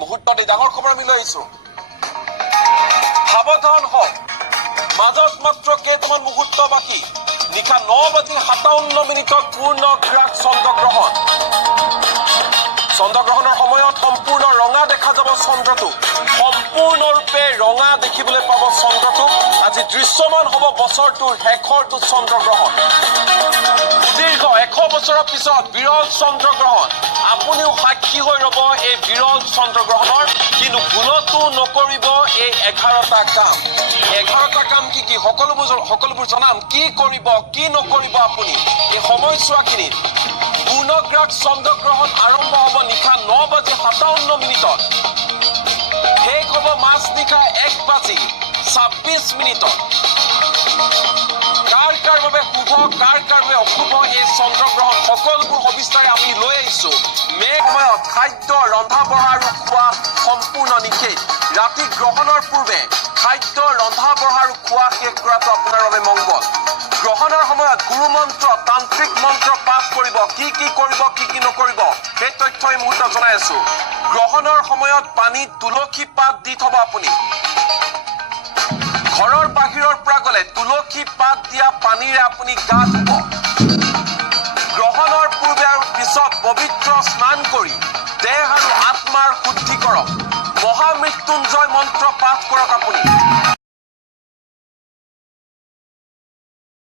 মুহূৰ্তত এই ডাঙৰ খবৰ আমি লৈ আহিছো। সাৱধান হওক, মাজত মাত্ৰ কেইটামান মুহূৰ্ত বাকী। নিশা 9:57 পূৰ্ণ গ্ৰাস চন্দ্ৰগ্ৰহণ। চন্দ্ৰগ্ৰহণৰ সময়ত সম্পূৰ্ণ ৰঙা দেখা যাব চন্দ্ৰটো। সম্পূৰ্ণৰূপে ৰঙা দেখিবলৈ পাব চন্দ্ৰটো। আজি দৃশ্যমান হ'ব বছৰটোৰ শেষৰটো চন্দ্ৰগ্ৰহণ। দীৰ্ঘ 100 বছৰৰ পিছত বিৰল চন্দ্ৰগ্ৰহণ। আপুনিও সাক্ষী হৈ ৰ'ব এই বিৰল চন্দ্ৰগ্ৰহণৰ। কিন্তু ভুলতো নকৰিব এই 11টা কাম। 11টা কাম কি কি সকলোবোৰ জনাম। কি কৰিব কি নকৰিব আপুনি এই সময়ছোৱাখিনিত। পূৰ্ণগ্ৰাস চন্দ্ৰগ্ৰহণ আৰম্ভ হ'ব নিশা 9:57 শেষ হ'ব মাজনিশা 1:26 কাৰ কাৰ বাবে শুভ কাৰ কাৰ বাবে অশুভ এই চন্দ্ৰগ্ৰহণ সকলোবোৰ সবিস্তাৰে আমি লৈ আহিছো। মে সময়ত খাদ্য ৰন্ধা বঢ়া আৰু খোৱা সম্পূৰ্ণ নিষেধ। ৰাতি গ্ৰহণৰ পূৰ্বে খাদ্য ৰন্ধা বঢ়া আৰু খোৱা শেষ কৰাটো আপোনাৰ বাবে মংগল। গ্ৰহণৰ সময়ত গুৰু মন্ত্ৰ তান্ত্ৰিক মন্ত্ৰ পাঠ কৰিব। কি কি কৰিব কি কি নকৰিব সেই তথ্য এই মুহূৰ্তত জনাই আছো। গ্ৰহণৰ সময়ত পানীত তুলসী পাত দি থব আপুনি। ঘৰৰ বাহিৰৰ পৰা গ'লে তুলসী পাত দিয়া পানীৰে আপুনি গা ধুব। গ্ৰহণৰ পূৰ্বে আৰু পিছত পবিত্ৰ স্নান কৰি দেহ আৰু আত্মাৰ শুদ্ধি কৰক। মহামৃত্যুঞ্জয় মন্ত্ৰ পাঠ কৰক আপুনি।